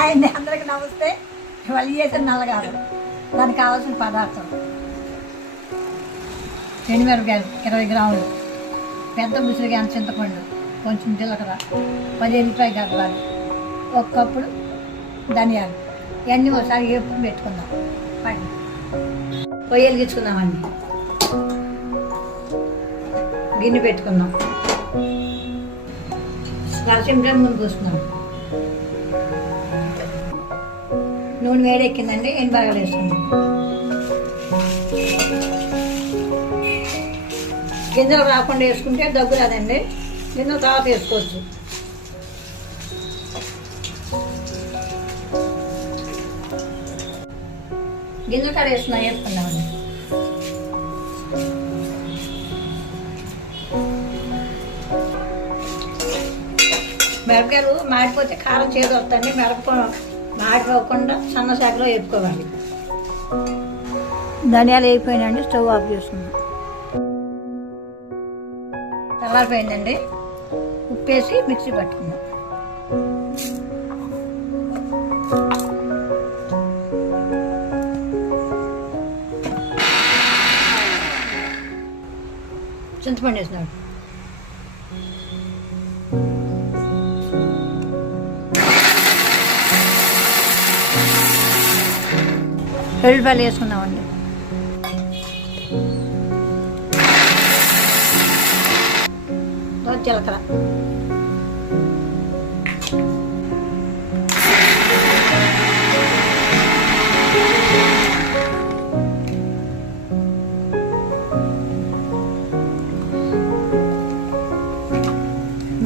ఆయన అందరికి నమస్తే. వాళ్ళు చేసిన నల్లగారు దానికి కావాల్సిన పదార్థం ఎండుమిరపకాయలు 20 గ్రాములు, పెద్ద ముసిరిగా చింతపండు, కొంచెం జీలకర్ర, 10 ఎల్లిపాయ గడ్డలు, 1 కప్పుడు ధనియాలు. ఇవన్నీ ఒకసారి వేపుకుని పెట్టుకుందాం. పడి పొయ్యి వెలిగించుకుందామండి. గిన్నె పెట్టుకుందాం. నరసింహ ముందు పోసుకుందాం. నూనె వేడెక్కిందండి. ఎండుమిరపకాయలు వేసుకుందాం. గింజలు రాకుండా వేసుకుంటే దగ్గు రాదండి. గింజలు తర్వాత వేసుకోవచ్చు. గింజలు కాడ వేసుకుందామండి. మిరపకాయలు మాడిపోతే కారం చేదు వస్తుంది. మాడిపోకుండా సన్న శాఖలో వేపుకోవాలి. ధనియాలు వేయిపోయినండి. స్టవ్ ఆఫ్ చేసుకుందాం. చల్లారిపోయిందండి. ఉప్పేసి మిక్సీ పట్టుకుందాం. చింతపండు వేసినాడు. వెల్లుల్లిపాయలు వేసుకుందామండి. జీలకర్ర,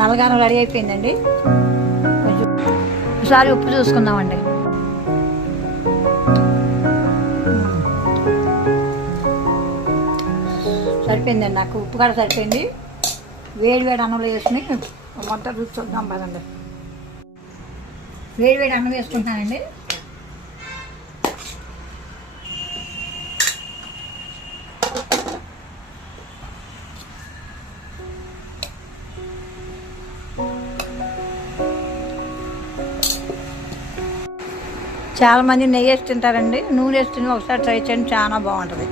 నల్లగారం రెడీ అయిపోయిందండి. కొంచెం ఒకసారి ఉప్పు చూసుకుందామండి. సరిపోయిందండి. నాకు ఉప్పు కూడా సరిపోయింది. వేడి అన్నంలో వేసుకుని మొత్తం రుచి చూద్దాం పదండి. వేడి అన్నం వేసుకుంటున్నానండి. చాలామంది నెయ్యి వేసి తింటారండి. నూనె వేసి తిని ఒకసారి ట్రై చేయండి. చాలా బాగుంటుంది.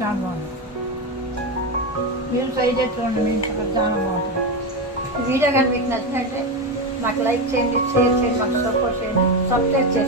చాలా బాగుంది. మీరు ట్రై చేసి చూడండి. చాలా బాగుంటుంది. ఈ వీడియో కానీ మీకు నచ్చినట్లయితే నాకు లైక్ చేయండి, షేర్ చేయండి, మాకు సపోర్ట్ చేయండి, సబ్స్క్రైబ్ చేయండి.